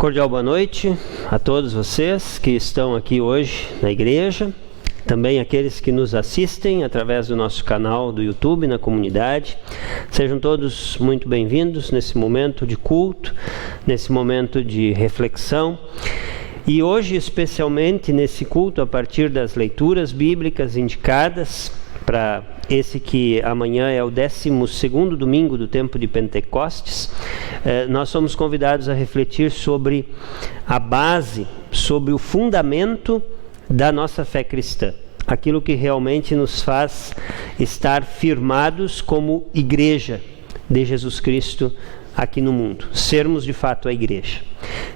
Cordial boa noite a todos vocês que estão aqui hoje na igreja, também aqueles que nos assistem através do nosso canal do YouTube, na comunidade. Sejam todos muito bem-vindos nesse momento de culto, nesse momento de reflexão. E hoje, especialmente nesse culto, a partir das leituras bíblicas indicadas para esse que amanhã é o 12º domingo do tempo de Pentecostes, nós somos convidados a refletir sobre a base, sobre o fundamento da nossa fé cristã. Aquilo que realmente nos faz estar firmados como igreja de Jesus Cristo aqui no mundo. Sermos de fato a igreja.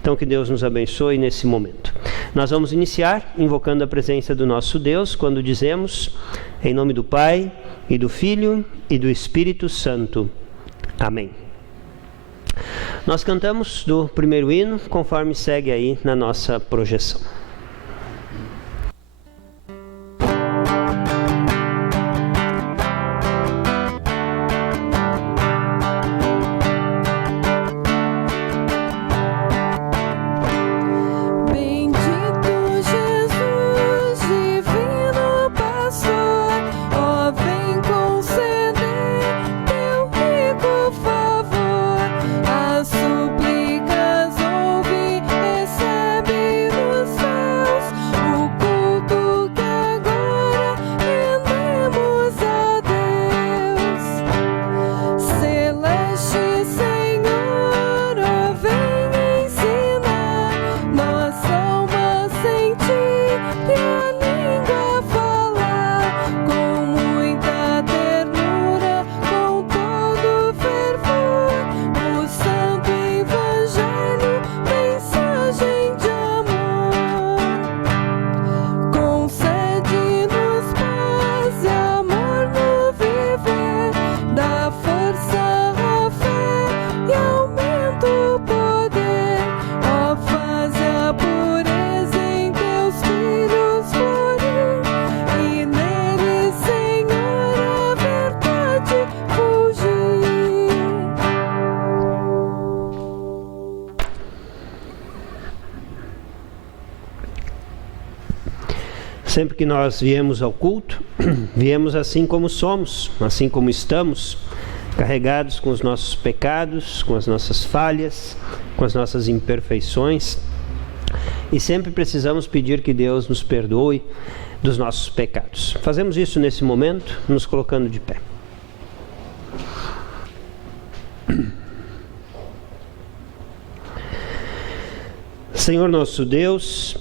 Então que Deus nos abençoe nesse momento. Nós vamos iniciar invocando a presença do nosso Deus quando dizemos: em nome do Pai, e do Filho, e do Espírito Santo. Amém. Nós cantamos do primeiro hino, conforme segue aí na nossa projeção. Sempre que nós viemos ao culto, viemos assim como somos, assim como estamos, carregados com os nossos pecados, com as nossas falhas, com as nossas imperfeições. E sempre precisamos pedir que Deus nos perdoe dos nossos pecados. Fazemos isso nesse momento, nos colocando de pé. Senhor nosso Deus,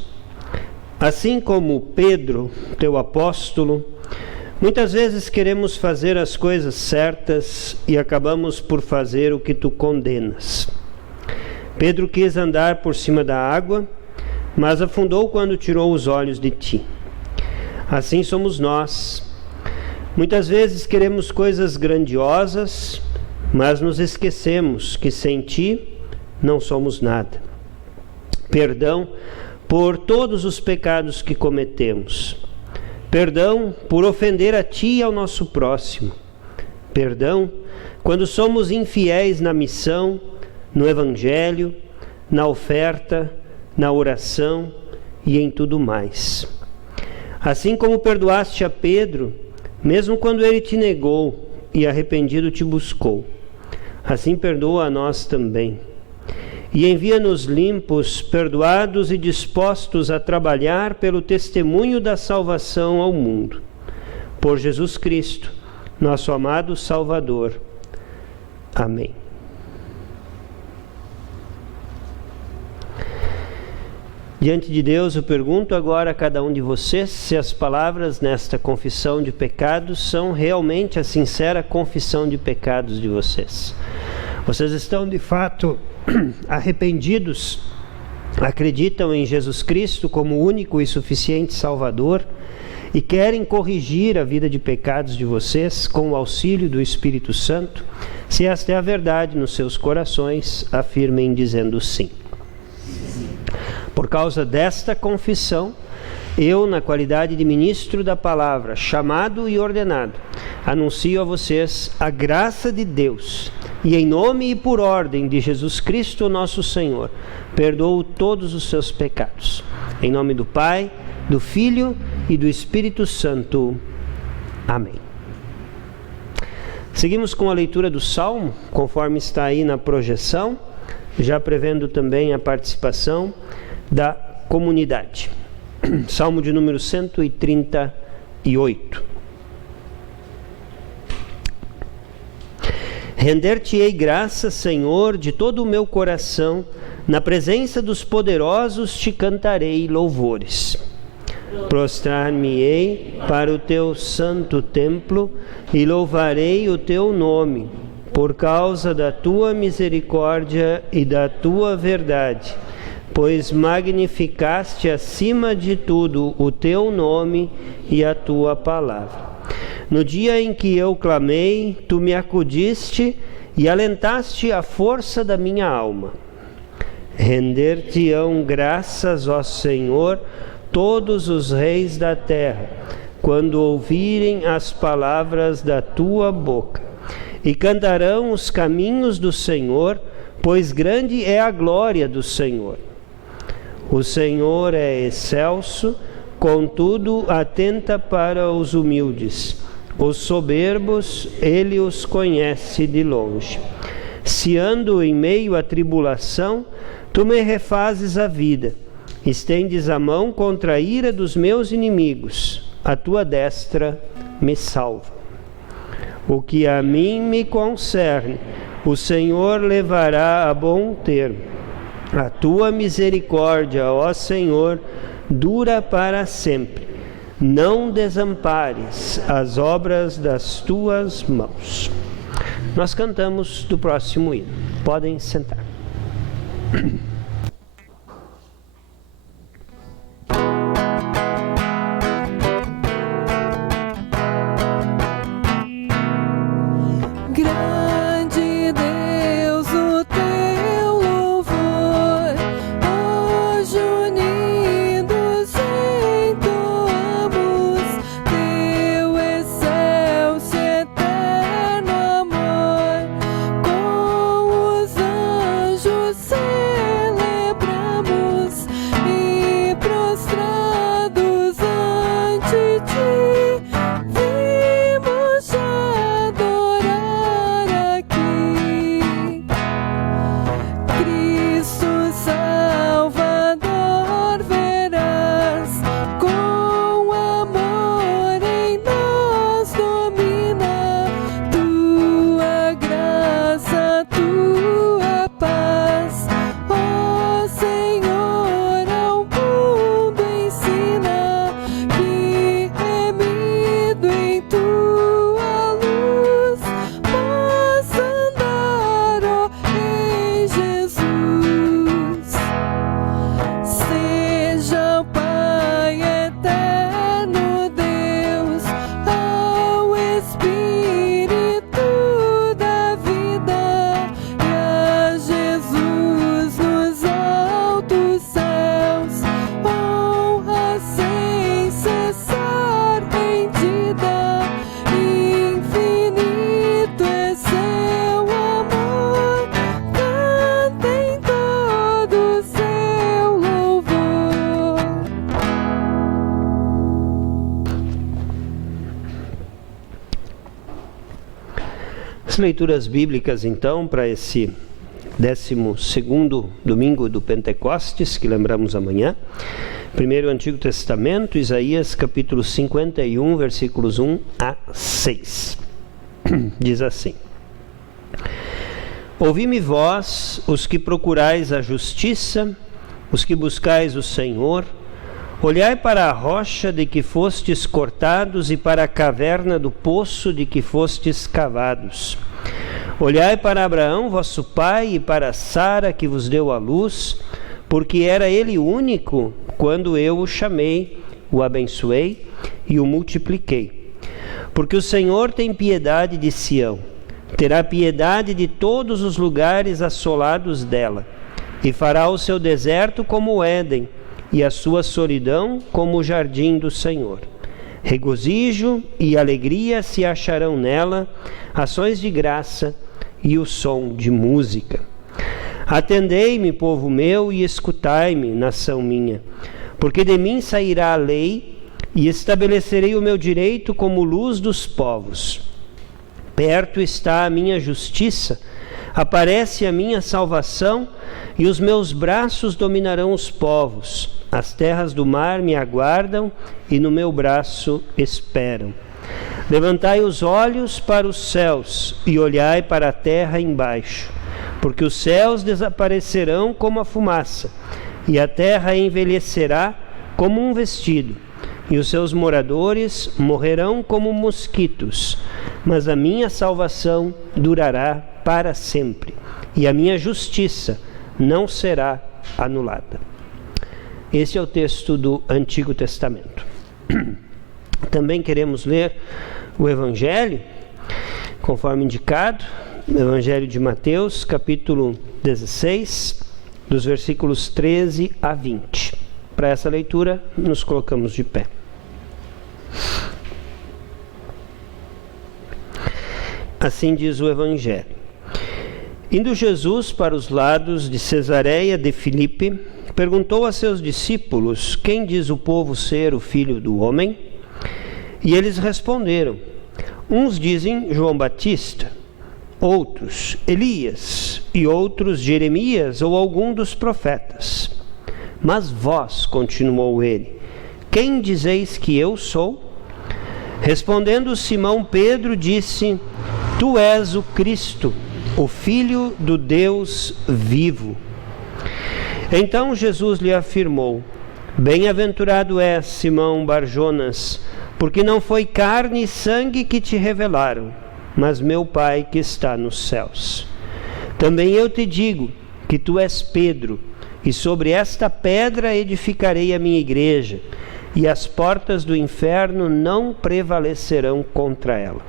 assim como Pedro, teu apóstolo, muitas vezes queremos fazer as coisas certas e acabamos por fazer o que tu condenas. Pedro quis andar por cima da água, mas afundou quando tirou os olhos de ti. Assim somos nós. Muitas vezes queremos coisas grandiosas, mas nos esquecemos que sem ti não somos nada. Perdão por todos os pecados que cometemos. Perdão por ofender a ti e ao nosso próximo. Perdão quando somos infiéis na missão, no evangelho, na oferta, na oração e em tudo mais. Assim como perdoaste a Pedro, mesmo quando ele te negou e arrependido te buscou, assim perdoa a nós também. E envia-nos limpos, perdoados e dispostos a trabalhar pelo testemunho da salvação ao mundo. Por Jesus Cristo, nosso amado Salvador. Amém. Diante de Deus, eu pergunto agora a cada um de vocês se as palavras nesta confissão de pecados são realmente a sincera confissão de pecados de vocês. Vocês estão de fato arrependidos, acreditam em Jesus Cristo como único e suficiente Salvador e querem corrigir a vida de pecados de vocês com o auxílio do Espírito Santo? Se esta é a verdade nos seus corações, afirmem dizendo sim. Por causa desta confissão, eu, na qualidade de ministro da palavra, chamado e ordenado, anuncio a vocês a graça de Deus e em nome e por ordem de Jesus Cristo, nosso Senhor, perdoo todos os seus pecados. Em nome do Pai, do Filho e do Espírito Santo. Amém. Seguimos com a leitura do Salmo, conforme está aí na projeção, já prevendo também a participação da comunidade. Salmo de número 138. Render-te-ei graças, Senhor, de todo o meu coração, na presença dos poderosos te cantarei louvores. Prostrar-me-ei para o teu santo templo e louvarei o teu nome, por causa da tua misericórdia e da tua verdade, pois magnificaste acima de tudo o teu nome e a tua palavra. No dia em que eu clamei, tu me acudiste e alentaste a força da minha alma. Render-te-ão graças, ó Senhor, todos os reis da terra, quando ouvirem as palavras da tua boca. E cantarão os caminhos do Senhor, pois grande é a glória do Senhor. O Senhor é excelso, contudo atenta para os humildes. Os soberbos, ele os conhece de longe. Se ando em meio à tribulação, tu me refazes a vida. Estendes a mão contra a ira dos meus inimigos. A tua destra me salva. O que a mim me concerne, o Senhor levará a bom termo. A tua misericórdia, ó Senhor, dura para sempre. Não desampares as obras das tuas mãos. Nós cantamos do próximo hino. Podem sentar. As leituras bíblicas, então, para esse 12º domingo do Pentecostes, que lembramos amanhã. Primeiro Antigo Testamento, Isaías capítulo 51, versículos 1 a 6. Diz assim: Ouvi-me vós, os que procurais a justiça, os que buscais o Senhor, olhai para a rocha de que fostes cortados e para a caverna do poço de que fostes cavados. Olhai para Abraão, vosso pai, e para Sara, que vos deu a luz, porque era ele único quando eu o chamei, o abençoei e o multipliquei. Porque o Senhor tem piedade de Sião, terá piedade de todos os lugares assolados dela, e fará o seu deserto como o Éden, e a sua solidão como o jardim do Senhor. Regozijo e alegria se acharão nela, ações de graça e o som de música. Atendei-me, povo meu, e escutai-me, nação minha, porque de mim sairá a lei, e estabelecerei o meu direito como luz dos povos. Perto está a minha justiça, aparece a minha salvação, e os meus braços dominarão os povos. As terras do mar me aguardam, e no meu braço esperam. Levantai os olhos para os céus, e olhai para a terra embaixo, porque os céus desaparecerão como a fumaça, e a terra envelhecerá como um vestido, e os seus moradores morrerão como mosquitos. Mas a minha salvação durará para sempre, e a minha justiça não será anulada. Esse é o texto do Antigo Testamento. Também queremos ler o Evangelho, conforme indicado, o Evangelho de Mateus, capítulo 16, dos versículos 13 a 20. Para essa leitura, nos colocamos de pé. Assim diz o Evangelho. Indo Jesus para os lados de Cesareia de Filipe, perguntou a seus discípulos: quem diz o povo ser o Filho do Homem? E eles responderam: uns dizem João Batista, outros Elias, e outros Jeremias ou algum dos profetas. Mas vós, continuou ele, quem dizeis que eu sou? Respondendo Simão Pedro, disse: tu és o Cristo, o Filho do Deus vivo. Então Jesus lhe afirmou: bem-aventurado és, Simão Barjonas, porque não foi carne e sangue que te revelaram, mas meu Pai que está nos céus. Também eu te digo que tu és Pedro, e sobre esta pedra edificarei a minha igreja, e as portas do inferno não prevalecerão contra ela.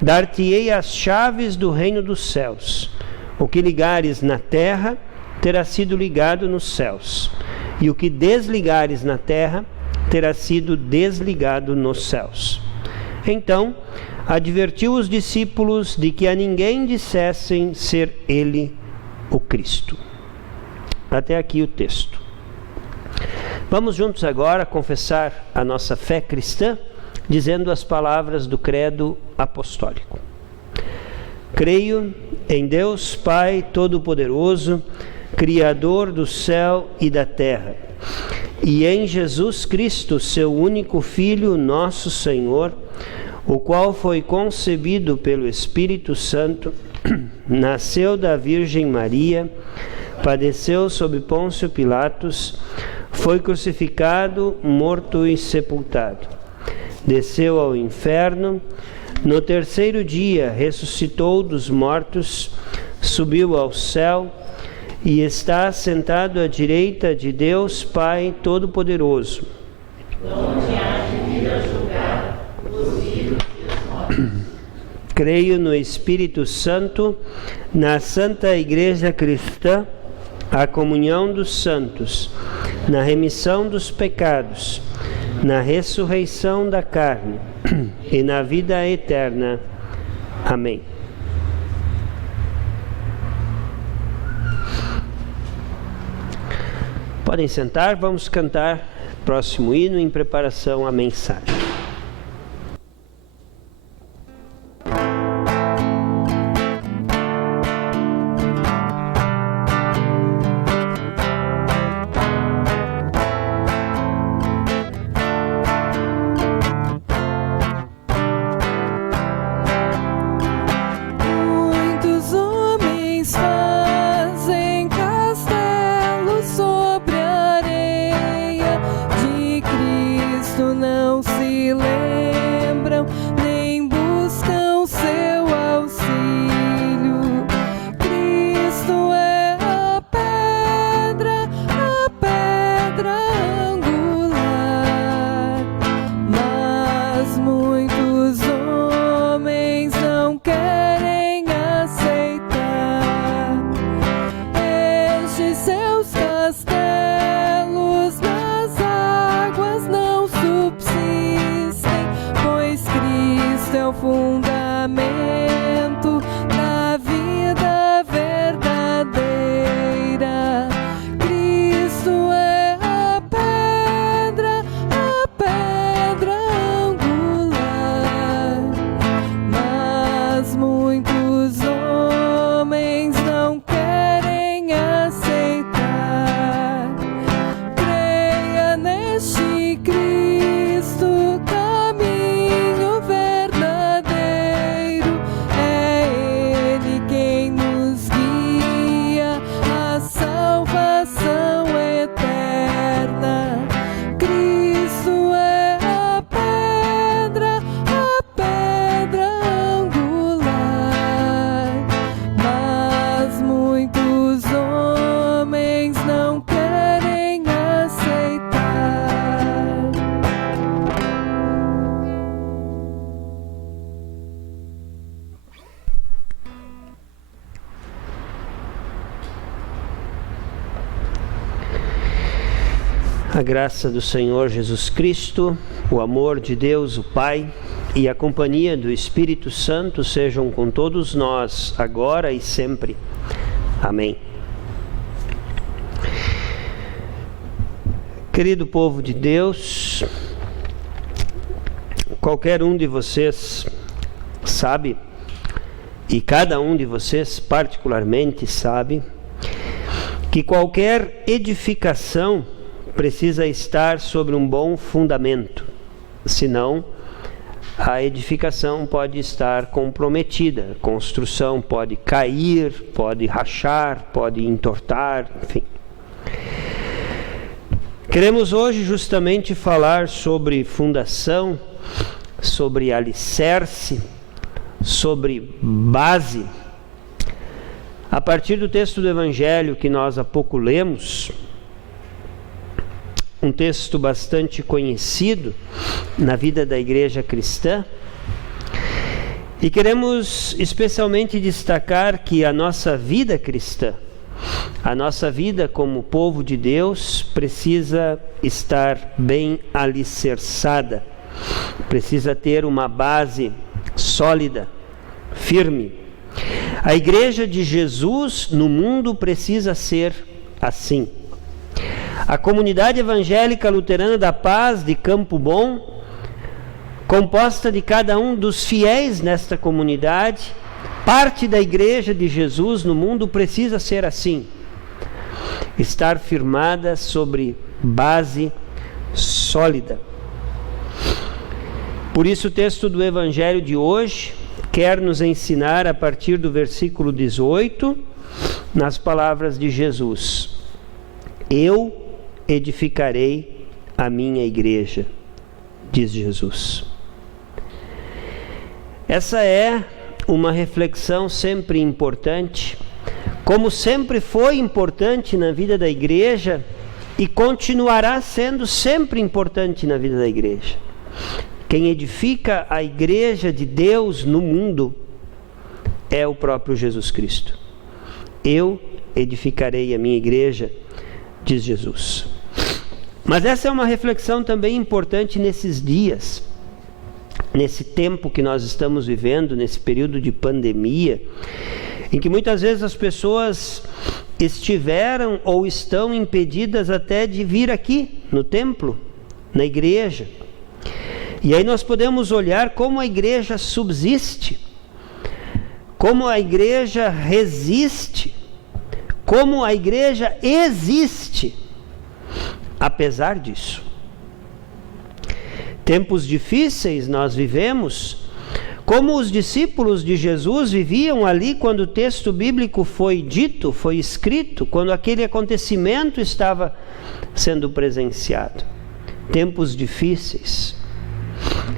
Dar-te-ei as chaves do reino dos céus. O que ligares na terra terá sido ligado nos céus, e o que desligares na terra terá sido desligado nos céus. Então advertiu os discípulos de que a ninguém dissessem ser ele o Cristo. Até aqui o texto. Vamos juntos agora confessar a nossa fé cristã, dizendo as palavras do credo apostólico. Creio em Deus Pai Todo-Poderoso, Criador do céu e da terra, e em Jesus Cristo, seu único Filho, nosso Senhor, o qual foi concebido pelo Espírito Santo, nasceu da Virgem Maria, padeceu sob Pôncio Pilatos, foi crucificado, morto e sepultado. Desceu ao inferno, no terceiro dia ressuscitou dos mortos, subiu ao céu e está sentado à direita de Deus Pai Todo-Poderoso. Onde há de vir a julgar os vivos e os mortos. Creio no Espírito Santo, na Santa Igreja Cristã, a comunhão dos santos, na remissão dos pecados, na ressurreição da carne e na vida eterna. Amém. Podem sentar, vamos cantar o próximo hino em preparação à mensagem. Não se A graça do Senhor Jesus Cristo, o amor de Deus, o Pai, e a companhia do Espírito Santo sejam com todos nós, agora e sempre. Amém. Querido povo de Deus, qualquer um de vocês sabe, e cada um de vocês particularmente sabe, que qualquer edificação precisa estar sobre um bom fundamento, senão a edificação pode estar comprometida, a construção pode cair, pode rachar, pode entortar, enfim. Queremos hoje justamente falar sobre fundação, sobre alicerce, sobre base. A partir do texto do Evangelho que nós há pouco lemos, um texto bastante conhecido na vida da igreja cristã, e queremos especialmente destacar que a nossa vida cristã, a nossa vida como povo de Deus, precisa estar bem alicerçada, precisa ter uma base sólida, firme. A igreja de Jesus no mundo precisa ser assim. A comunidade evangélica luterana da Paz de Campo Bom, composta de cada um dos fiéis nesta comunidade, parte da igreja de Jesus no mundo precisa ser assim. Estar firmada sobre base sólida. Por isso o texto do Evangelho de hoje quer nos ensinar a partir do versículo 18, nas palavras de Jesus: Eu edificarei a minha igreja, diz Jesus. Essa é uma reflexão sempre importante, como sempre foi importante na vida da igreja e continuará sendo sempre importante na vida da igreja. Quem edifica a igreja de Deus no mundo é o próprio Jesus Cristo. Eu edificarei a minha igreja, diz Jesus. Mas essa é uma reflexão também importante nesses dias, nesse tempo que nós estamos vivendo, nesse período de pandemia, em que muitas vezes as pessoas estiveram ou estão impedidas até de vir aqui no templo, na igreja. E aí nós podemos olhar como a igreja subsiste, como a igreja resiste, como a igreja existe, apesar disso. Tempos difíceis nós vivemos, como os discípulos de Jesus viviam ali quando o texto bíblico foi dito, foi escrito, quando aquele acontecimento estava sendo presenciado. Tempos difíceis.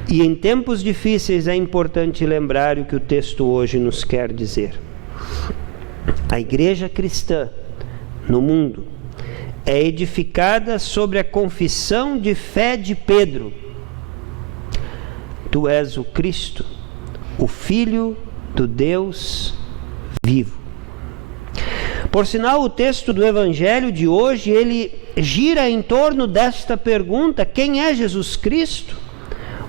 E em tempos difíceis é importante lembrar o que o texto hoje nos quer dizer. A igreja cristã no mundo é edificada sobre a confissão de fé de Pedro: Tu és o Cristo, o Filho do Deus vivo. Por sinal, o texto do Evangelho de hoje, ele gira em torno desta pergunta: quem é Jesus Cristo?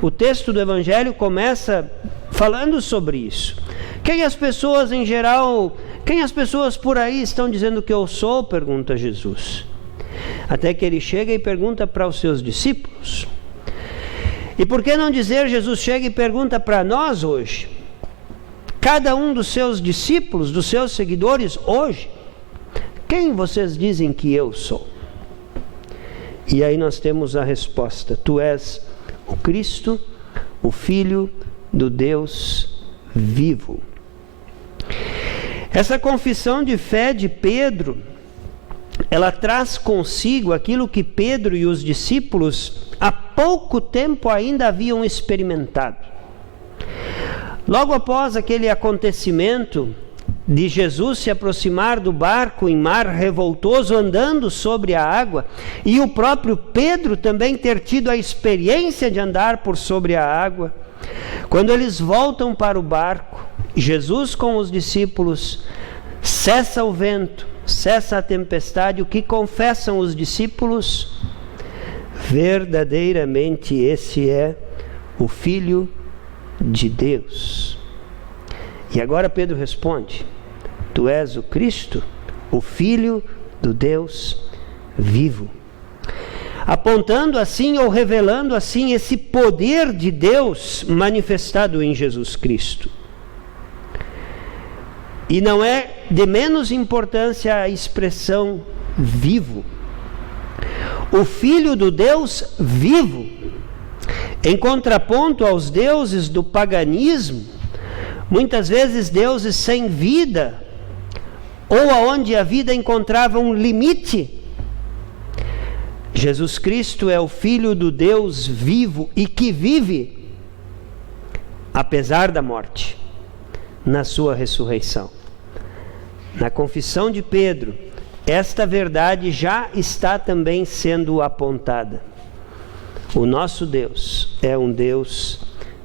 O texto do Evangelho começa falando sobre isso. Quem as pessoas em geral, quem as pessoas por aí estão dizendo que eu sou? Pergunta Jesus. Até que ele chega e pergunta para os seus discípulos. E por que não dizer, Jesus chega e pergunta para nós hoje? Cada um dos seus discípulos, dos seus seguidores hoje: quem vocês dizem que eu sou? E aí nós temos a resposta: Tu és o Cristo, o Filho do Deus vivo. Essa confissão de fé de Pedro, ela traz consigo aquilo que Pedro e os discípulos há pouco tempo ainda haviam experimentado. Logo após aquele acontecimento de Jesus se aproximar do barco em mar revoltoso, andando sobre a água, e o próprio Pedro também ter tido a experiência de andar por sobre a água, quando eles voltam para o barco, Jesus com os discípulos, cessa o vento, cessa a tempestade. O que confessam os discípulos? verdadeiramente esse é o Filho de Deus. E agora Pedro responde: tu és o Cristo, o Filho do Deus vivo. Apontando assim ou revelando assim esse poder de Deus manifestado em Jesus Cristo. E não é de menos importância a expressão vivo. O Filho do Deus vivo, em contraponto aos deuses do paganismo, muitas vezes deuses sem vida, ou aonde a vida encontrava um limite. Jesus Cristo é o Filho do Deus vivo e que vive, apesar da morte, na sua ressurreição. Na confissão de Pedro, esta verdade já está também sendo apontada. O nosso Deus é um Deus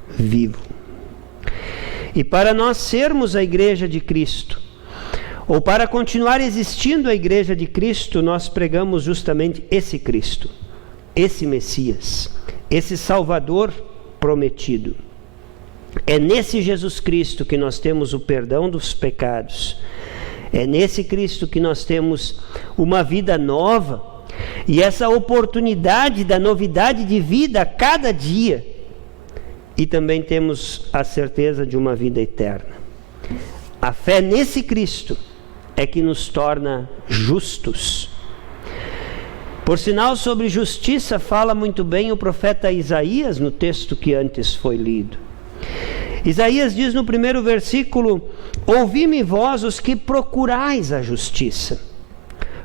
vivo. E para nós sermos a Igreja de Cristo, ou para continuar existindo a Igreja de Cristo, nós pregamos justamente esse Cristo, esse Messias, esse Salvador prometido. É nesse Jesus Cristo que nós temos o perdão dos pecados. É nesse Cristo que nós temos uma vida nova e essa oportunidade da novidade de vida a cada dia. E também temos a certeza de uma vida eterna. A fé nesse Cristo é que nos torna justos. Por sinal, sobre justiça fala muito bem o profeta Isaías no texto que antes foi lido. Isaías diz no primeiro versículo: ouvi-me vós os que procurais a justiça.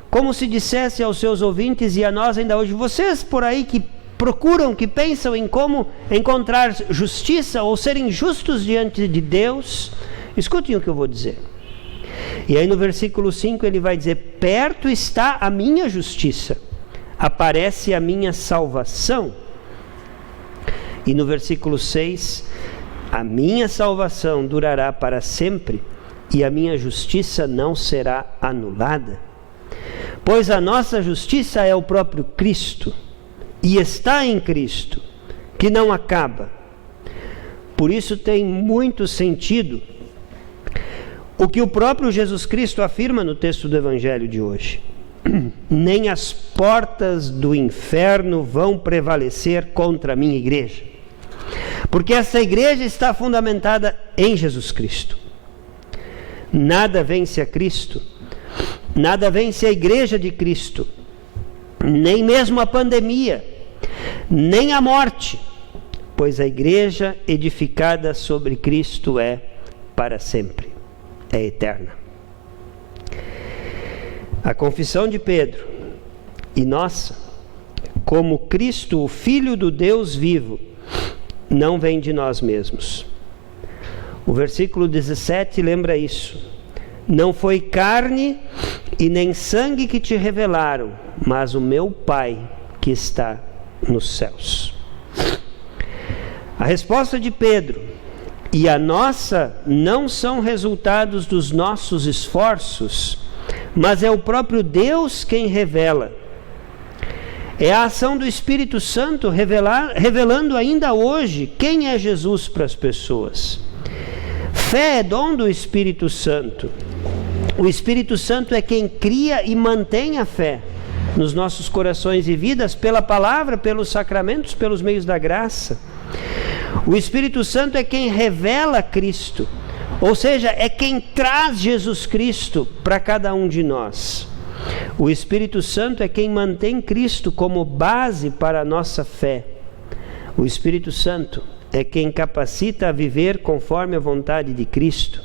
Como se dissesse aos seus ouvintes e a nós ainda hoje: vocês por aí que procuram, que pensam em como encontrar justiça ou serem justos diante de Deus, escutem o que eu vou dizer. E aí no versículo 5 ele vai dizer: perto está a minha justiça, aparece a minha salvação. E no versículo 6, a minha salvação durará para sempre e a minha justiça não será anulada. Pois a nossa justiça é o próprio Cristo e está em Cristo, que não acaba. Por isso tem muito sentido o que o próprio Jesus Cristo afirma no texto do Evangelho de hoje: nem as portas do inferno vão prevalecer contra a minha igreja, porque essa igreja está fundamentada em Jesus Cristo. Nada vence a Cristo, nada vence a igreja de Cristo, nem mesmo a pandemia, nem a morte, pois a igreja edificada sobre Cristo é para sempre. É eterna. A confissão de Pedro e nossa, como Cristo, o Filho do Deus vivo, não vem de nós mesmos. O versículo 17 lembra isso. Não foi carne e nem sangue que te revelaram, mas o meu Pai que está nos céus. A resposta de Pedro e a nossa não são resultados dos nossos esforços, mas é o próprio Deus quem revela. É a ação do Espírito Santo revelando ainda hoje quem é Jesus para as pessoas. Fé é dom do Espírito Santo. O Espírito Santo é quem cria e mantém a fé nos nossos corações e vidas pela palavra, pelos sacramentos, pelos meios da graça. O Espírito Santo é quem revela Cristo, ou seja, é quem traz Jesus Cristo para cada um de nós. O Espírito Santo é quem mantém Cristo como base para a nossa fé. O Espírito Santo é quem capacita a viver conforme a vontade de Cristo.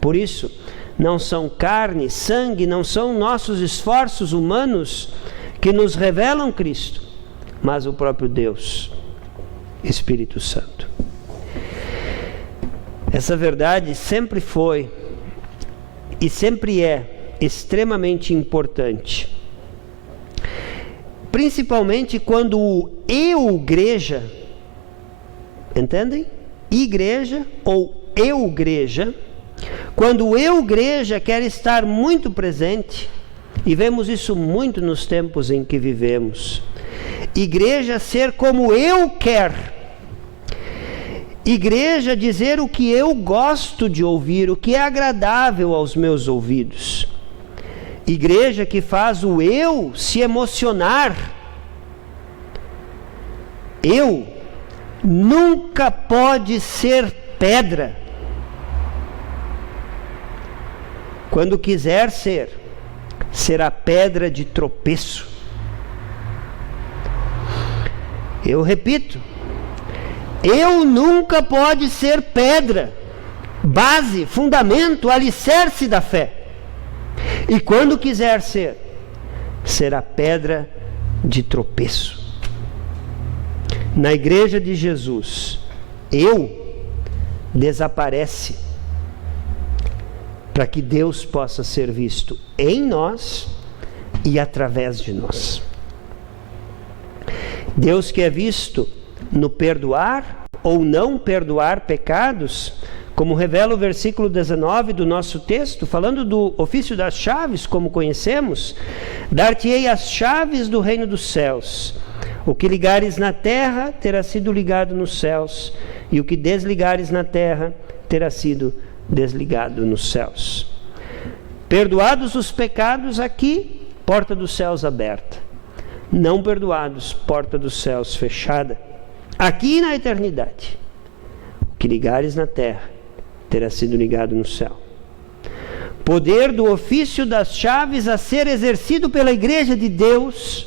Por isso, não são carne, sangue, não são nossos esforços humanos que nos revelam Cristo, mas o próprio Deus, Espírito Santo. Essa verdade sempre foi e sempre é extremamente importante, principalmente quando o eu-igreja, entendem? Igreja ou eu-igreja, quando o eu-igreja quer estar muito presente, e vemos isso muito nos tempos em que vivemos, Igreja ser como eu quero. Igreja dizer o que eu gosto de ouvir, o que é agradável aos meus ouvidos. Igreja que faz o eu se emocionar. Eu nunca pode ser pedra. Quando quiser ser, será pedra de tropeço. Eu repito, eu nunca pode ser pedra, base, fundamento, alicerce da fé. E quando quiser ser, será pedra de tropeço. Na igreja de Jesus, eu desaparece para que Deus possa ser visto em nós e através de nós. Deus que é visto no perdoar ou não perdoar pecados, como revela o versículo 19 do nosso texto, falando do ofício das chaves, como conhecemos: dar-te-ei as chaves do reino dos céus. O que ligares na terra terá sido ligado nos céus, e o que desligares na terra terá sido desligado nos céus. Perdoados os pecados aqui, porta dos céus aberta. Não perdoados, porta dos céus fechada. Aqui na eternidade, o que ligares na terra terá sido ligado no céu. Poder do ofício das chaves a ser exercido pela igreja de Deus,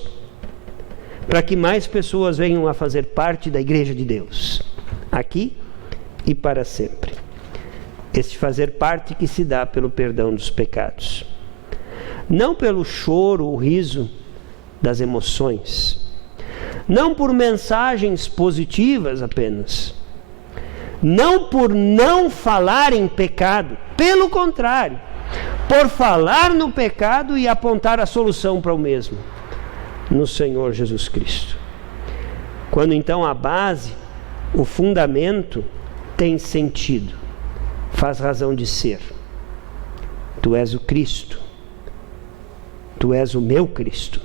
para que mais pessoas venham a fazer parte da igreja de Deus, aqui e para sempre. Este fazer parte que se dá pelo perdão dos pecados, não pelo choro, o riso das emoções, não por mensagens positivas apenas, não por não falar em pecado, pelo contrário, por falar no pecado e apontar a solução para o mesmo, no Senhor Jesus Cristo. Quando então a base, o fundamento tem sentido, faz razão de ser. Tu és o Cristo, tu és o meu Cristo.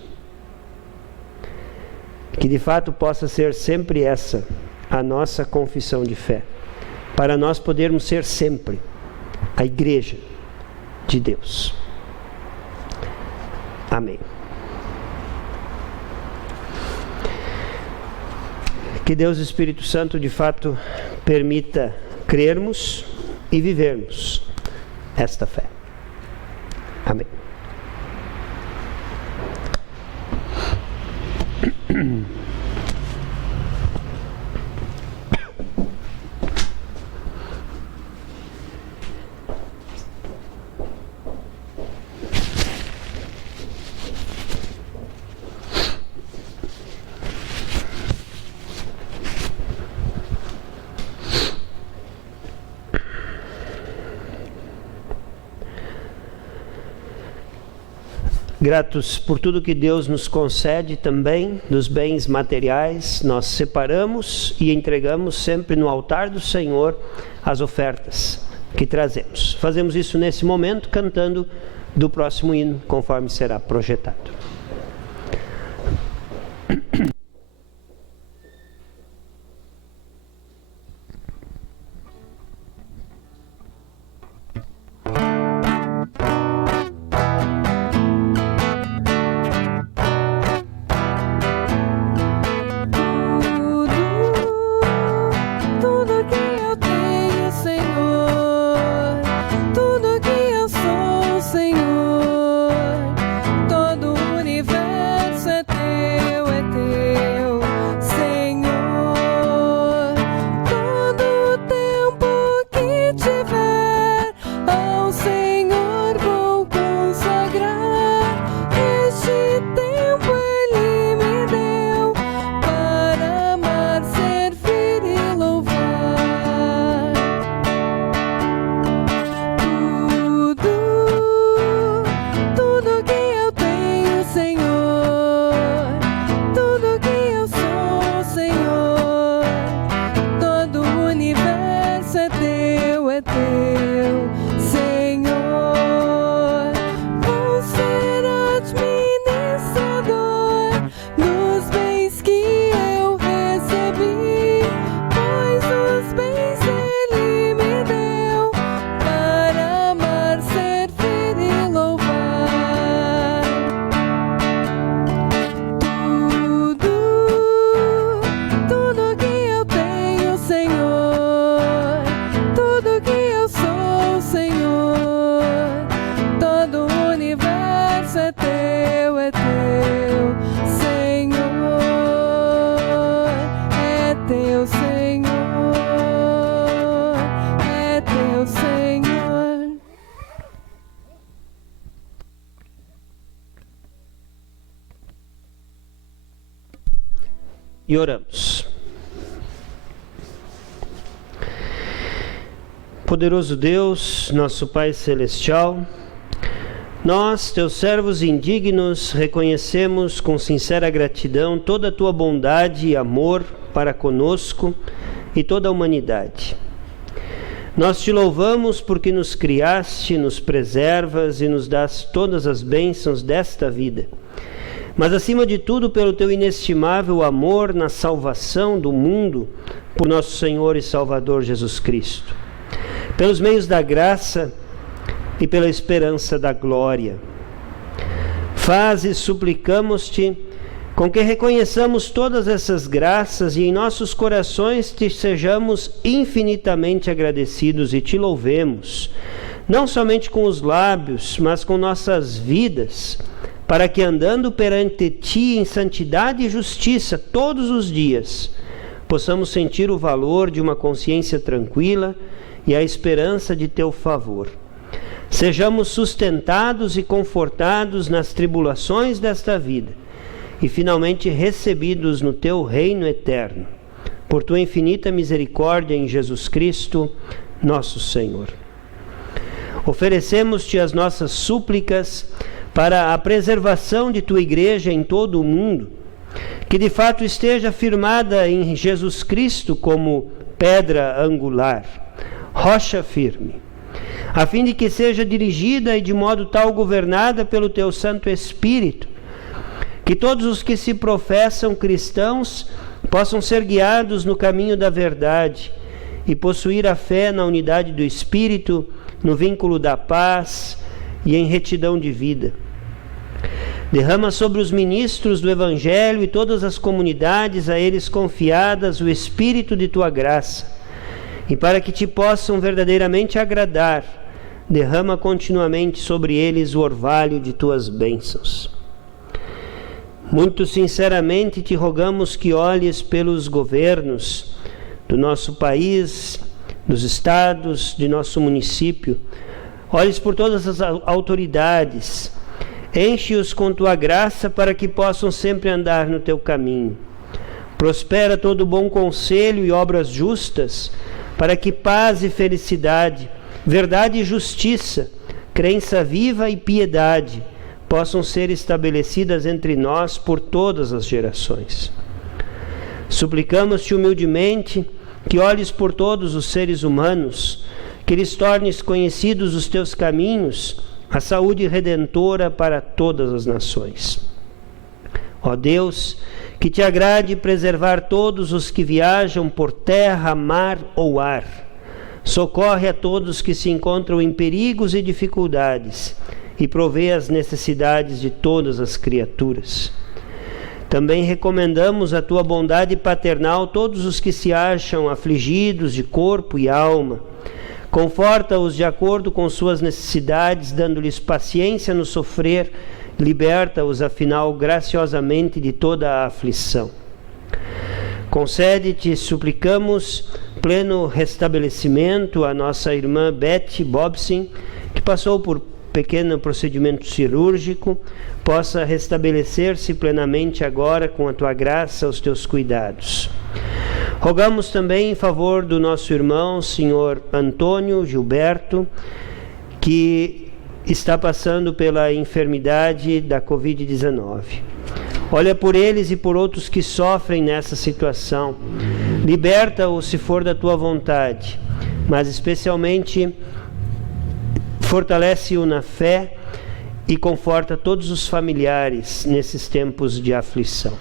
Que de fato possa ser sempre essa a nossa confissão de fé, para nós podermos ser sempre a igreja de Deus. Amém. Que Deus Espírito Santo de fato permita crermos e vivermos esta fé. Amém. Gratos por tudo que Deus nos concede também, dos bens materiais, nós separamos e entregamos sempre no altar do Senhor as ofertas que trazemos. Fazemos isso nesse momento, cantando do próximo hino, conforme será projetado. Tudo que eu sou, Senhor, todo o E oramos. Poderoso Deus, nosso Pai Celestial, nós, teus servos indignos, reconhecemos com sincera gratidão toda a tua bondade e amor para conosco e toda a humanidade. Nós te louvamos porque nos criaste, nos preservas e nos dás todas as bênçãos desta vida. Mas, acima de tudo, pelo teu inestimável amor na salvação do mundo, por nosso Senhor e Salvador Jesus Cristo. Pelos meios da graça e pela esperança da glória. Faze, suplicamos-te, com que reconheçamos todas essas graças e em nossos corações te sejamos infinitamente agradecidos e te louvemos, não somente com os lábios, mas com nossas vidas, para que, andando perante ti em santidade e justiça todos os dias, possamos sentir o valor de uma consciência tranquila e a esperança de teu favor. Sejamos sustentados e confortados nas tribulações desta vida e finalmente recebidos no teu reino eterno, por tua infinita misericórdia em Jesus Cristo, nosso Senhor. Oferecemos-te as nossas súplicas para a preservação de tua igreja em todo o mundo, que de fato esteja firmada em Jesus Cristo como pedra angular, rocha firme, a fim de que seja dirigida e de modo tal governada pelo teu Santo Espírito, que todos os que se professam cristãos possam ser guiados no caminho da verdade e possuir a fé na unidade do Espírito, no vínculo da paz e em retidão de vida. Derrama sobre os ministros do Evangelho e todas as comunidades a eles confiadas o Espírito de tua graça, e para que te possam verdadeiramente agradar, derrama continuamente sobre eles o orvalho de tuas bênçãos. Muito sinceramente te rogamos que olhes pelos governos do nosso país, dos estados, de nosso município, olhes por todas as autoridades, enche-os com tua graça para que possam sempre andar no teu caminho. Prospera todo bom conselho e obras justas, para que paz e felicidade, verdade e justiça, crença viva e piedade possam ser estabelecidas entre nós por todas as gerações. Suplicamos-te humildemente que olhes por todos os seres humanos, que lhes tornes conhecidos os teus caminhos, a saúde redentora para todas as nações. Ó Deus, que te agrade preservar todos os que viajam por terra, mar ou ar. Socorre a todos que se encontram em perigos e dificuldades e provê as necessidades de todas as criaturas. Também recomendamos a tua bondade paternal todos os que se acham afligidos de corpo e alma. Conforta-os de acordo com suas necessidades, dando-lhes paciência no sofrer. Liberta-os, afinal, graciosamente de toda a aflição. Concede-te, suplicamos, pleno restabelecimento à nossa irmã Betty Bobson, que passou por pequeno procedimento cirúrgico, possa restabelecer-se plenamente agora com a tua graça aos teus cuidados. Rogamos também em favor do nosso irmão, senhor Antônio Gilberto, que está passando pela enfermidade da Covid-19. Olha por eles e por outros que sofrem nessa situação. Liberta-os se for da tua vontade, mas especialmente fortalece-o na fé e conforta todos os familiares nesses tempos de aflição.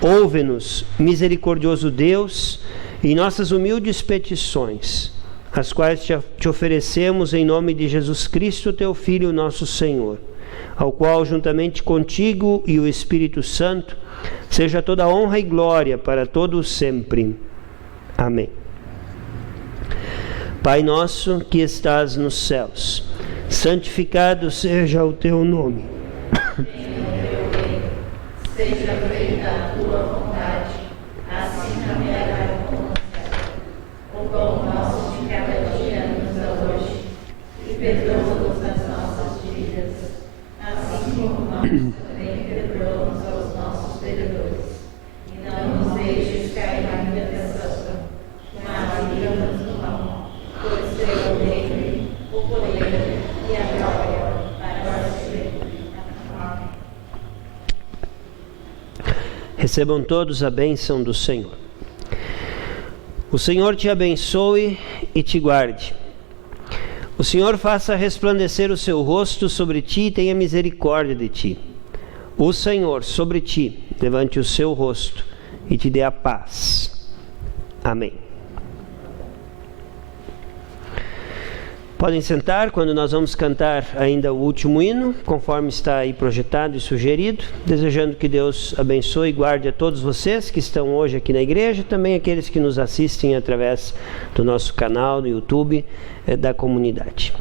Ouve-nos, misericordioso Deus, em nossas humildes petições, as quais te oferecemos em nome de Jesus Cristo, teu Filho, nosso Senhor, ao qual, juntamente contigo e o Espírito Santo, seja toda honra e glória para todos sempre. Amém. Pai nosso que estás nos céus, santificado seja o teu nome. Seja feita a tua vontade, assim na terra como no céu. O pão nosso de cada dia nos dá hoje, e perdoa-nos as nossas dívidas, assim como nós também perdoamos aos nossos devedores. E não Recebam todos a bênção do Senhor. O Senhor te abençoe e te guarde. O Senhor faça resplandecer o seu rosto sobre ti e tenha misericórdia de ti. O Senhor sobre ti levante o seu rosto e te dê a paz. Amém. Podem sentar quando nós vamos cantar ainda o último hino, conforme está aí projetado e sugerido, desejando que Deus abençoe e guarde a todos vocês que estão hoje aqui na igreja, também aqueles que nos assistem através do nosso canal no YouTube da comunidade.